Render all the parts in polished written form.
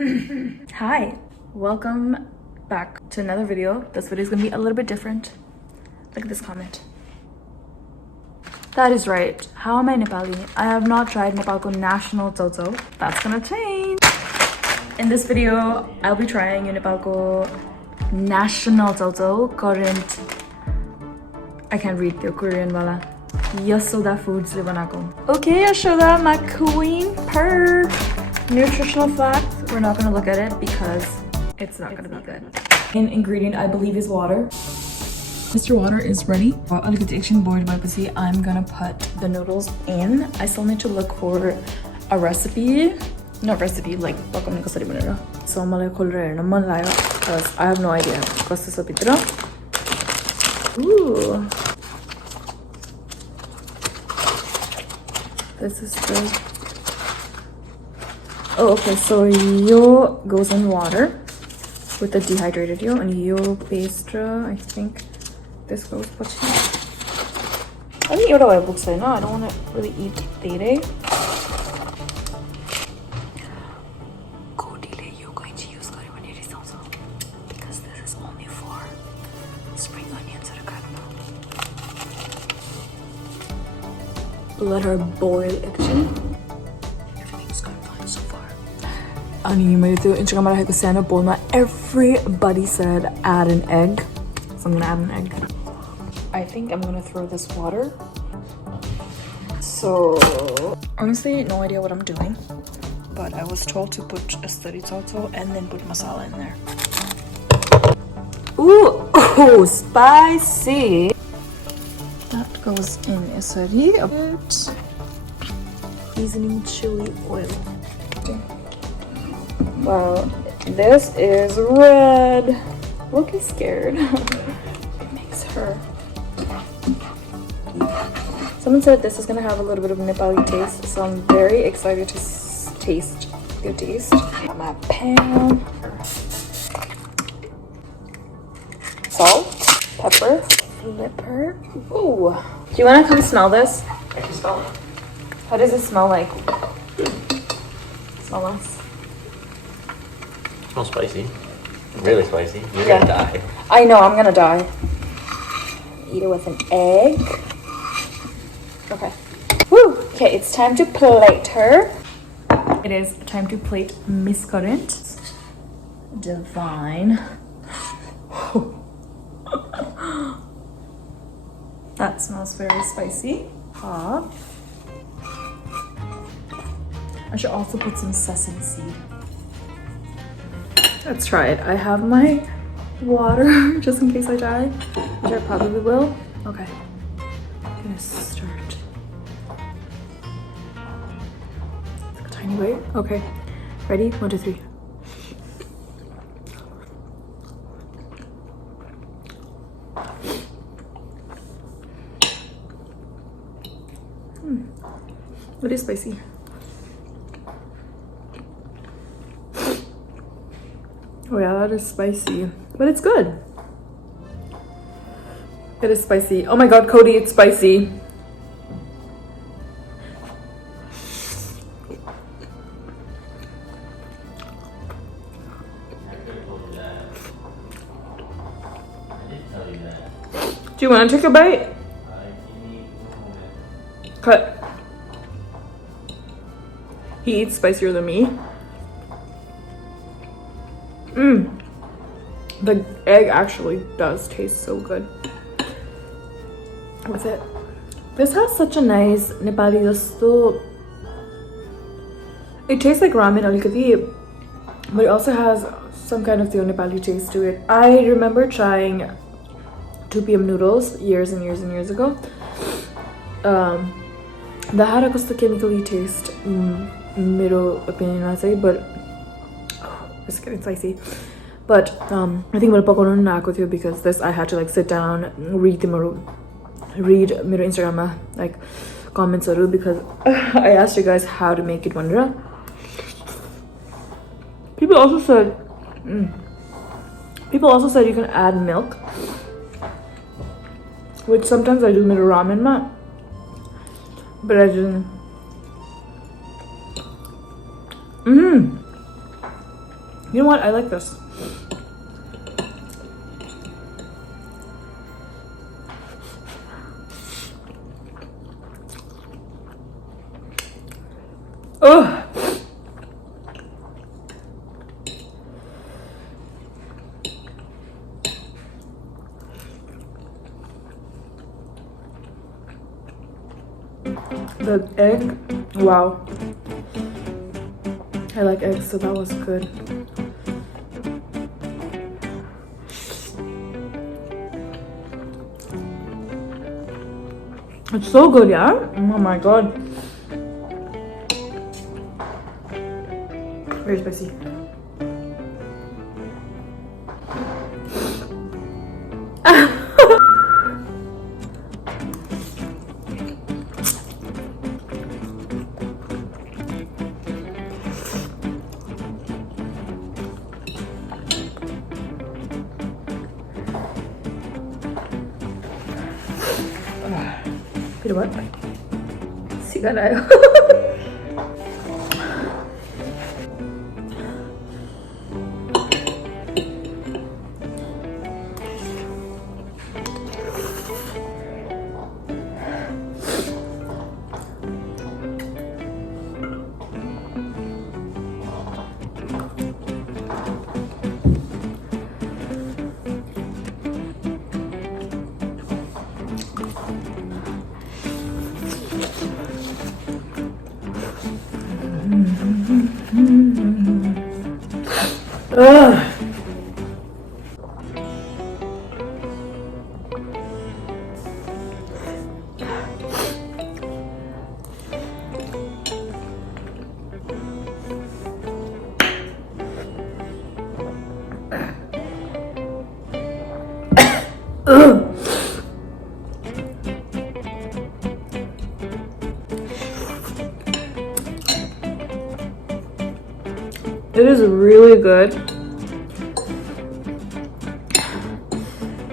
Hi, welcome back to another video. This video is gonna be a little bit different. Look at this comment. That is right. How am I Nepali? I have not tried Nepalko national toto. That's gonna change. In this video, I'll be trying Nepalko national toto current. I can't read the Korean wala. Yasoda Foods le banako. Okay, Yashoda, my queen purr. Nutritional facts. We're not gonna look at it because it's not gonna be good. Main ingredient, I believe, is water. Mr. Water is ready. I'm gonna put the noodles in. I still need to look for a recipe. Not recipe, like so I'm gonna because I have no idea. Ooh. This is the... Oh, okay, so yo goes in water with the dehydrated yo, and yo paste, I think this goes pachi. I think you're the books no, I don't want to really eat tere. You're going to use because this is only for spring onions or let her boil actually. Ani मैले त्यो Instagramमा राखेको सानो बोलमा everybody said add an egg. So I'm gonna add an egg. I think I'm gonna throw this water. So honestly, no idea what I'm doing, but I was told to put a study toto and then put masala in there. Ooh, oh, spicy. That goes in a study. A bit seasoning chili oil. Wow, this is red. Look, scared. It makes her. Someone said this is gonna have a little bit of Nepali taste, so I'm very excited to taste. Good taste. My pan. Salt, pepper, flipper. Ooh. Do you wanna come smell this? I can smell it. How does it smell like? Smell us. It smells spicy. Really spicy. You're gonna die. I know, I'm gonna die. Eat it with an egg. Okay. Woo! Okay, it's time to plate her. It is time to plate Miss Current. Divine. That smells very spicy. Hot. I should also put some sesame seed. Let's try it. I have my water just in case I die, which I probably will. Okay, I'm gonna start. It's a tiny bite. Okay, ready? 1, 2, 3. It is spicy. Oh yeah, that is spicy, but it's good. It is spicy. Oh my god, Cody, it's spicy. Do you want to take a bite? Cut. He eats spicier than me. The egg actually does taste so good with it. This has such a nice Nepali jasto. It tastes like ramen alikati, but it also has some kind of Nepali taste to it. I remember trying 2 PM noodles years and years and years ago. That had a kosto chemically taste, मेरो opinion I say, but it's getting spicy. But I think मैले पकाउनु नआएको थियो because this I had to like sit down, read मेरो Instagram like comments because I asked you guys how to make it भनेर. People also said you can add milk, which sometimes I do मेरो ramen but I didn't. You know what? I like this. Oh. The egg, wow. I like eggs, so that was good. It's so good, yeah? Oh my god. Very spicy. Pero what? Siga tayo. Ugh. Ugh. It is really good.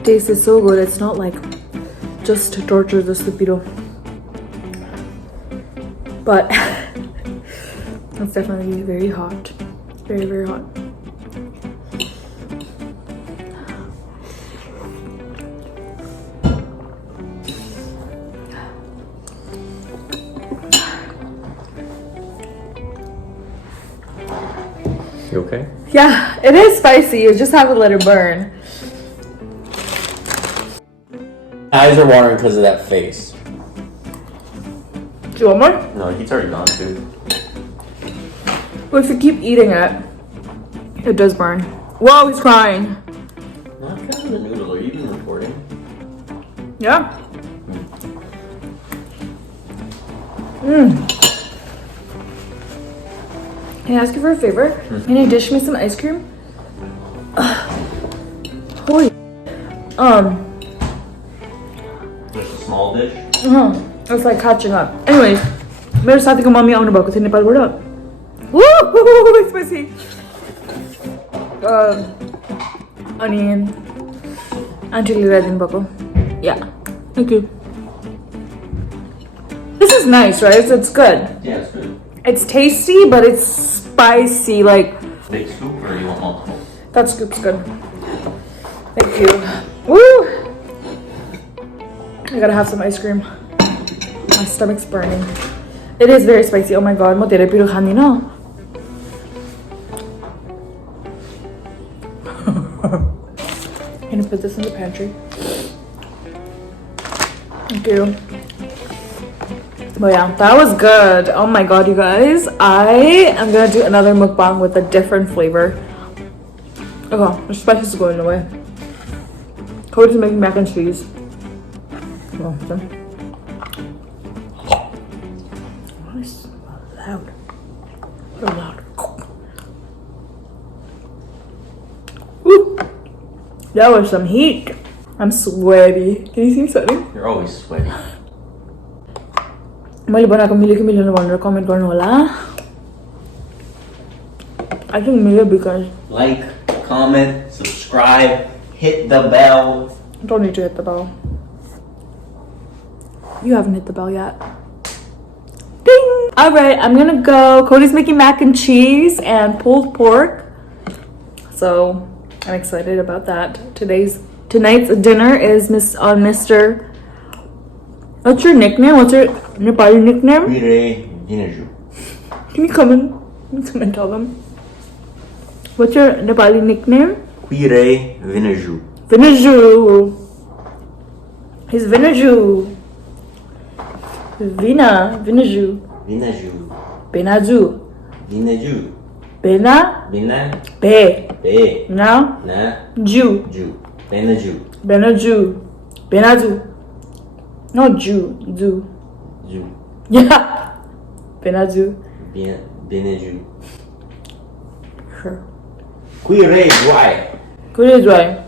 Taste is so good. It's not like just to torture the stupito, but it's definitely very hot. Very, very hot. You okay? Yeah, it is spicy. You just have to let it burn. Eyes are watering because of that face. Do you want more? No, he's already gone, dude. Well, if you keep eating it, it does burn. Whoa, he's crying. Not because of the noodle. Are you even recording? Yeah. Can I ask you for a favor? Can you dish me some ice cream? Holy. Just a small dish? It's like catching up. Anyways, मेरो साथीको mummy आउनु भएको थियो नेपालबाट. Woo! It's spicy. Onion. Auntie ल्याइदिनु भएको. Yeah. Thank you. This is nice, right? It's good. Yeah, it's good. It's tasty, but it's spicy. Like, Big scoop or you want multiple? that scoop's good. Thank you. Woo! I gotta have some ice cream. My stomach's burning. It is very spicy. Oh my god, म धेरै पिरो खान्दिनँ. I'm gonna put this in the pantry. Thank you. But yeah, that was good. Oh my god, you guys. I am gonna do another mukbang with a different flavor. Okay, the spice is going away. Cody's making mac and cheese. Oh, okay. Why is it loud? So loud. Woo! That was some heat. I'm sweaty. Can you see me sweating? You're always sweaty. मैले बनाएको मिल्यो कि मिलेन भनेर comment गर्नु होला. I think मिल्यो because Like, comment, subscribe, hit the bell. don't need to hit the bell. You haven't hit the bell yet. Ding! Alright, I'm gonna go. Cody's making mac and cheese and pulled pork. So I'm excited about that. Tonight's dinner is Mr. What's your nickname? What's your Nepali nickname? Can you come and tell them? What's your Nepali nickname? Quire Vinaju. Vinaju. He's Vinaju. Vinaju. Benaju. Bena. Be. Now. Ju. Benaju. Not Ju. Yeah. Benaju. Benaju. Sure. Quire Dry. Good is right.